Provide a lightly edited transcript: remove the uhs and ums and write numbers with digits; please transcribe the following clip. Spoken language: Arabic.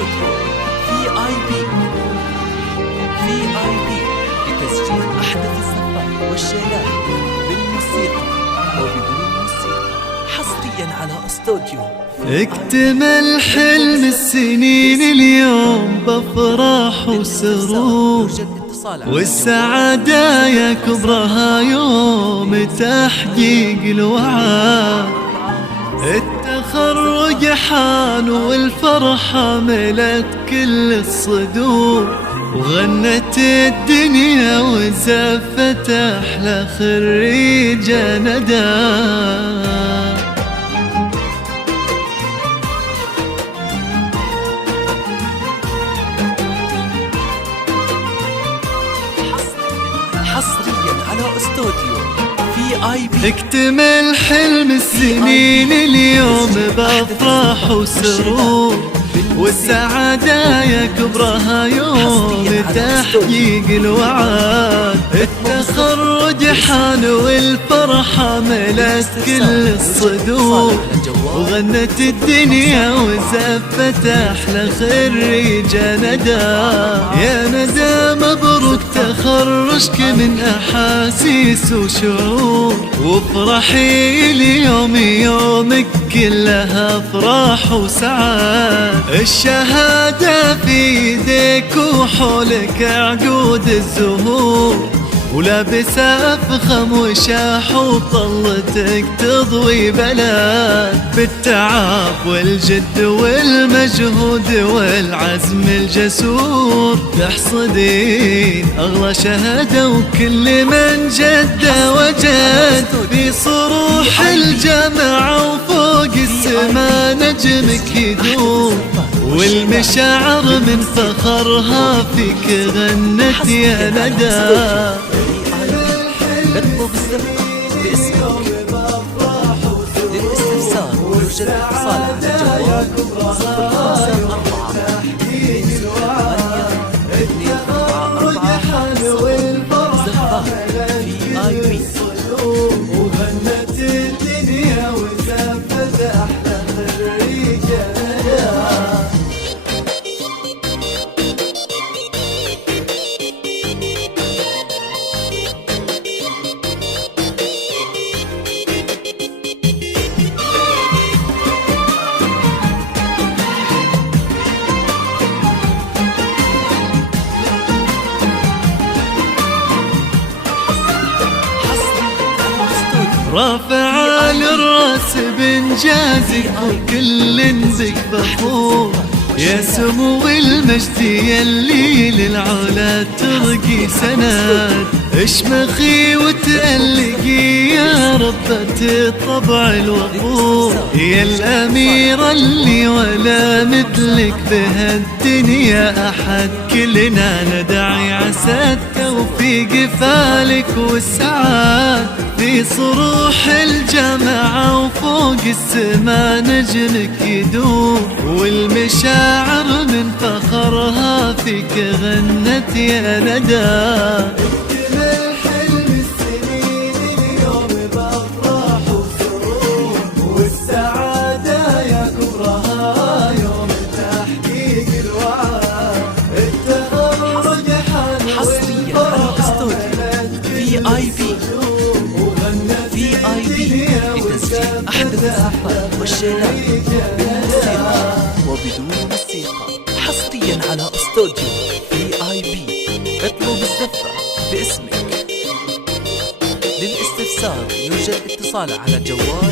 استوديو في آي بي لتسجيل أحدث الزفات والشيلات بالموسيقى وبدون موسيقى حصريا على استوديو. اكتمل حلم السنين اليوم بافراح وسرور، والسعادة يا كبرها يوم تحقيق الوعد. التخرج حان والفرحة ملت كل الصدور، وغنت الدنيا وزفت أحلى خريجة ندى. حصريا على استوديو في آي بي. اكتمل حلم السنين اليوم بافراح وسرور، والسعادة يا كبرها يوم تحقيق الوعد. التخرج حان والفرحة ملت كل الصدور، وغنت الدنيا وزفت أحلى خريجة ندى. يا ندى مبروك تخرجك من أحاسيس وشعور، وافرحي اليوم يومك كلها افراح وسعاد. الشهادة في يديك وحولك عقود الزهور، ولابسة فخم وشاح وطلتك تضوي بلد. بالتعب والجد والمجهود والعزم الجسور تحصدين أغلى شهادة، وكل من جد وجد. في صروح الجامعة وفوق السما نجمك يدور، والمشاعر من فخرها فيك غنت يا ندى. اطلب الزفة باسمك. للاستفسار يوجد اتصال على الجوال 054 زفات في آي بي. وغنت الدنيا وزفت أحلى خريجة. رافع للراس بنجازك وكل بك فخور، يا سمو المجد يلي للعلا ترقي سند. اشمخي وتألقي يا ربة الطبع الوقور، يا الأميرة اللي ولا مثلك بهالدنيا أحد. كلنا ندعي عسى التوفيق فالك والسعاد. في صروح الجامعة وفوق السما نجمك يدور، والمشاعر من فخرها فيك غنت يا ندى. اكتمل حلم السنين اليوم بافراح وسرور، والسعادة يا كبرها يوم تحقيق الوعد. التخرج حان حصريا على استوديو في آي بي لتسجيل أحدث الزفات والشيلات بالموسيقى وبدون موسيقى حصريا على استوديو في آي بي. اطلب الزفة باسمك. للاستفسار يوجد اتصال على جوال